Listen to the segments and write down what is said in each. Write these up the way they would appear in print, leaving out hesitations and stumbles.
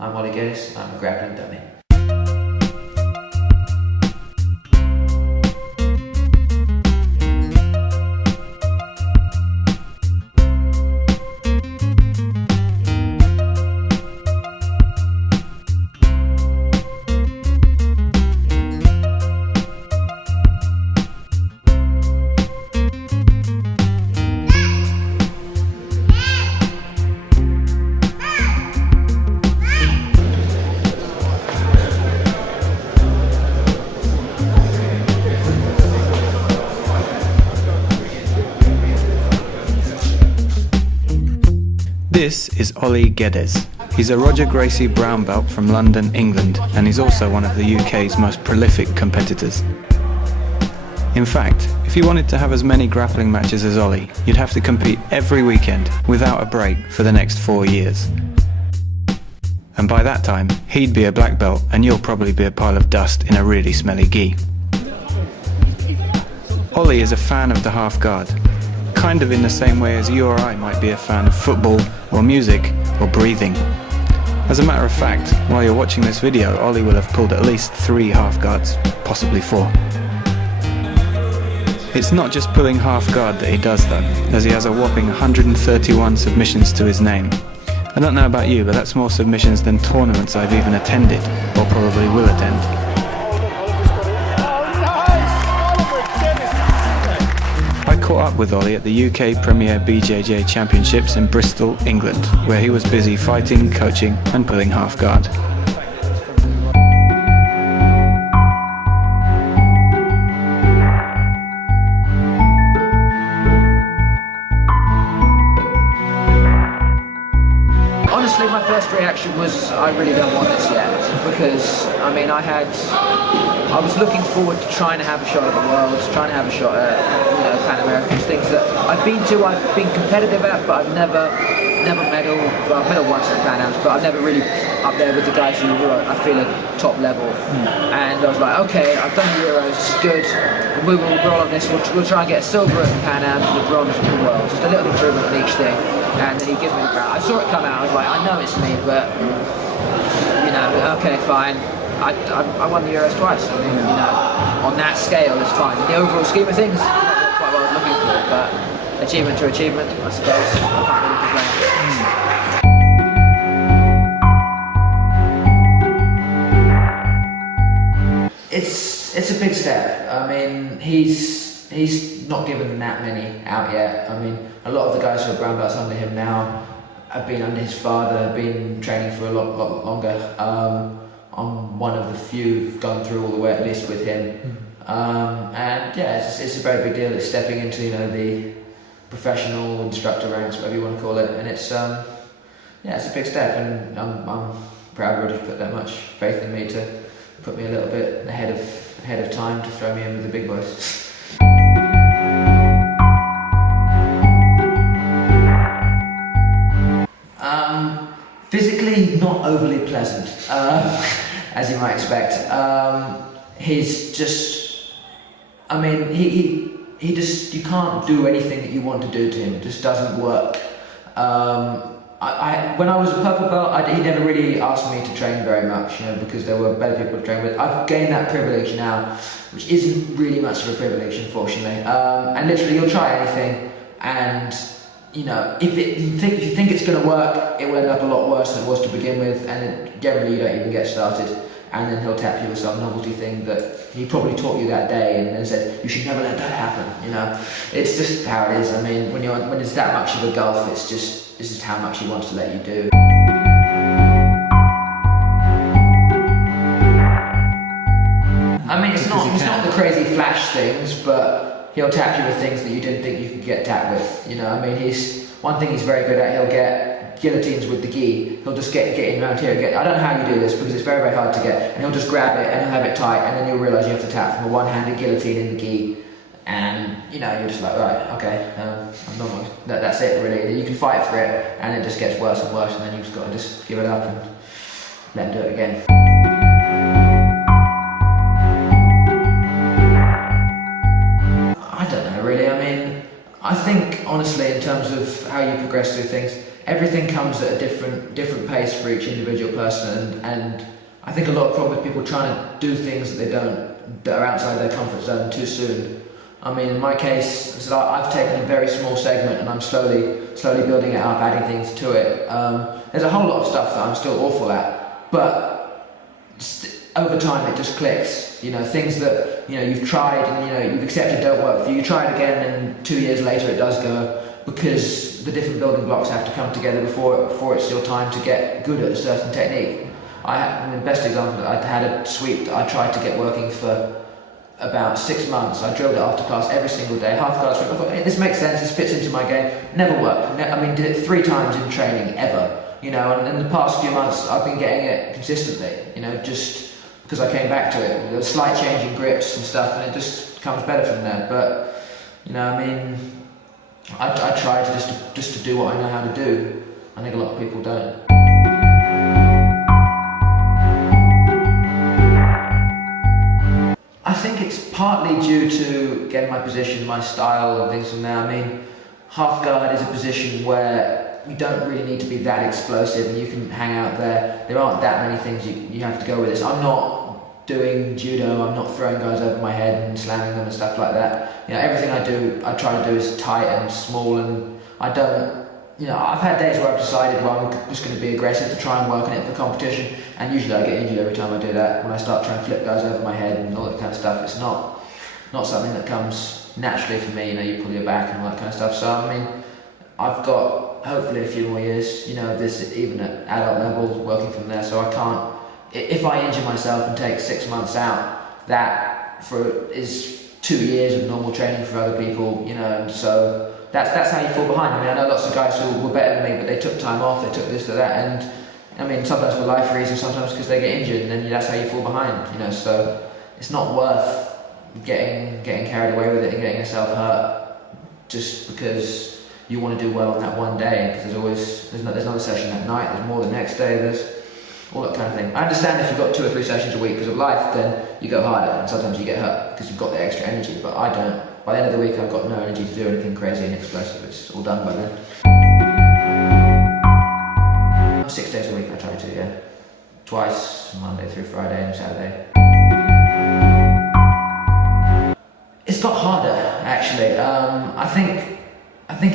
I'm Oli Geddes, I'm a grappling dummy. This is Oli Geddes. He's a Roger Gracie brown belt from London, England, and he's also one of the UK's most prolific competitors. In fact, if you wanted to have as many grappling matches as Oli, you'd have to compete every weekend without a break for the next 4 years. And by that time, he'd be a black belt and you'll probably be a pile of dust in a really smelly gi. Oli is a fan of the half guard, kind of in the same way as you or I might be a fan of football or music or breathing. As a matter of fact, while you're watching this video, Oli will have pulled at least 3 half guards, possibly 4. It's not just pulling half guard that he does though, as he has a whopping 131 submissions to his name. I don't know about you, but that's more submissions than tournaments I've even attended, or probably will attend. I caught up with Oli at the UK Premier BJJ Championships in Bristol, England, where he was busy fighting, coaching and pulling half guard. Honestly, my first reaction was, I really don't want this yet, because, I mean, I was looking forward to trying to have a shot at the Worlds, trying to have a shot at, Pan Americans, things that I've been competitive at, but I've never medaled. Well, I've medaled once at the Pan Ams, but I've never really up there with the guys who I feel are top level. And I was like, okay, I've done the Euros, it's good. We'll roll on this. We'll try and get a silver at the Pan Ams and a bronze at the Worlds. Just a little improvement on each thing. And then he gives me the crown. I saw it come out. I was like, I know it's me, but okay, fine. I won the Euros twice. I mean, on that scale, it's fine. In the overall scheme of things, not quite what I was looking for, but achievement to achievement, I suppose. I can't really complain. It's a big step. I mean, he's not given that many out yet. I mean, a lot of the guys who are brown belts under him now have been under his father, been training for a lot longer. I'm one of the few who've gone through all the way at least with him. And yeah, it's a very big deal. It's stepping into the professional instructor ranks, whatever you want to call it, and it's it's a big step, and I'm proud Roger's put that much faith in me to put me a little bit ahead of time to throw me in with the big boys. Physically, not overly pleasant, as you might expect. He's just, I mean, he just, you can't do anything that you want to do to him. It just doesn't work. When I was a purple belt, he never really asked me to train very much, because there were better people to train with. I've gained that privilege now, which isn't really much of a privilege, unfortunately. And literally, you'll try anything, and if you think it's going to work, it will end up a lot worse than it was to begin with, and generally you don't even get started. And then he'll tap you with some novelty thing that he probably taught you that day, and then said, you should never let that happen. It's just how it is. I mean, when it's that much of a gulf, this is how much he wants to let you do. I mean, it's not the crazy flash things, but he'll tap you with things that you didn't think you could get tapped with. I mean, one thing he's very good at. He'll get guillotines with the gi. He'll just get in around here. I don't know how you do this because it's very, very hard to get. And he'll just grab it and he'll have it tight, and then you'll realise you have to tap from a one-handed guillotine in the gi. And you're just like, right, okay, that's it really. You can fight for it, and it just gets worse and worse, and then you've just got to just give it up and let him do it again. I don't know really. I mean, I think honestly, in terms of how you progress through things, everything comes at a different pace for each individual person, and I think a lot of problem with people trying to do things that are outside their comfort zone too soon. I mean, in my case, so I've taken a very small segment and I'm slowly building it up, adding things to it. There's a whole lot of stuff that I'm still awful at, but over time it just clicks. You know, things that you've tried and you've accepted don't work for you. You try it again, and 2 years later it does go, because the different building blocks have to come together before it's your time to get good at a certain technique. The best example, I had a sweep that I tried to get working for about 6 months. I drilled it after class every single day, half class sweep. I thought, hey, this makes sense, this fits into my game. Never worked. Did it 3 times in training ever. And in the past few months I've been getting it consistently, just because I came back to it. There's a slight change in grips and stuff, and it just comes better from there. But I try to just to do what I know how to do. I think a lot of people don't. I think it's partly due to, again, my position, my style and things from there. Half guard is a position where you don't really need to be that explosive, and you can hang out there. There aren't that many things you have to go with this. I'm not doing judo, I'm not throwing guys over my head and slamming them and stuff like that. Everything I try to do is tight and small, and I don't, I've had days where I've decided, well, I'm just going to be aggressive to try and work on it for competition, and usually I get injured every time I do that. When I start trying to flip guys over my head and all that kind of stuff, it's not something that comes naturally for me. You pull your back and all that kind of stuff. So I've got hopefully a few more years, this even at adult level, working from there. So I can't, if I injure myself and take 6 months out, that is 2 years of normal training for other people, and so that's how you fall behind. I know lots of guys who were better than me, but they took time off, they took this or that, and sometimes for life reasons, sometimes because they get injured, and then that's how you fall behind, so it's not worth getting carried away with it and getting yourself hurt just because you want to do well on that one day, because there's another session that night, there's more the next day, there's all that kind of thing. I understand if you've got 2 or 3 sessions a week because of life, then you go harder, and sometimes you get hurt because you've got the extra energy, but I don't. By the end of the week, I've got no energy to do anything crazy and explosive. It's all done by then. 6 days a week I try to, yeah. Twice, Monday through Friday and Saturday. It's got harder, actually. I think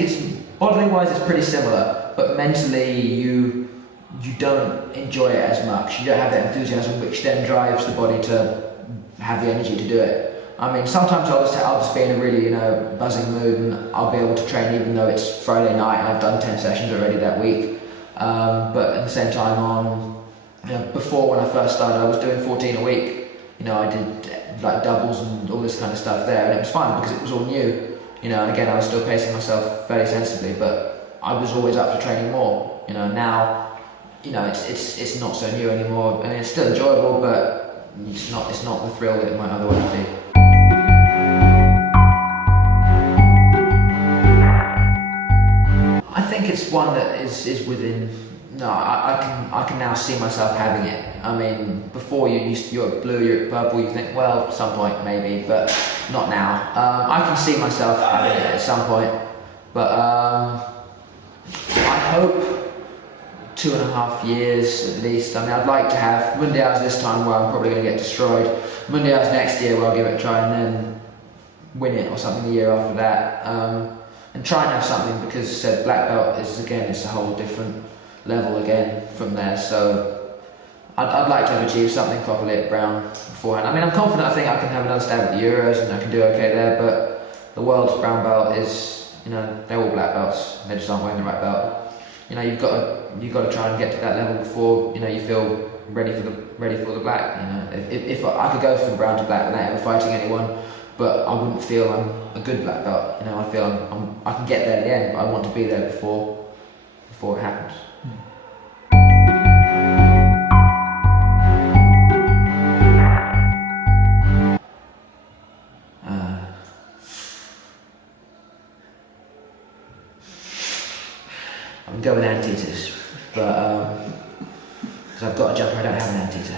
it's, bodily wise it's pretty similar, but mentally you don't enjoy it as much. You don't have that enthusiasm, which then drives the body to have the energy to do it. Sometimes I'll just be in a really, buzzing mood, and I'll be able to train even though it's Friday night and I've done 10 sessions already that week. But at the same time, before when I first started, I was doing 14 a week. I did like doubles and all this kind of stuff there, and it was fun because it was all new. And again, I was still pacing myself fairly sensibly, but I was always up for training more. Now, it's not so new anymore. It's still enjoyable, but it's not the thrill that it might otherwise be. I think it's one that is within. No, I can now see myself having it. Before you're at blue, you're at purple, you think, well, at some point maybe, but not now. I can see myself having it at some point, but I hope 2.5 years at least. I'd like to have Mundials this time where I'm probably going to get destroyed. Mundials next year where I'll give it a try and then win it or something the year after that. And try and have something, because black belt it's a whole different level again from there. So I'd like to have achieved something properly at brown beforehand. I'm confident. I think I can have another stab at the Euros and I can do okay there. But the world's brown belt is, they're all black belts. They just aren't wearing the right belt. You've got to try and get to that level before you feel ready for the black. If I could go from brown to black without ever fighting anyone, but I wouldn't feel I'm a good black belt. I feel I can get there at the end, but I want to be there before it happens. I'm going anteaters, but because I've got a jumper, I don't have an anteater.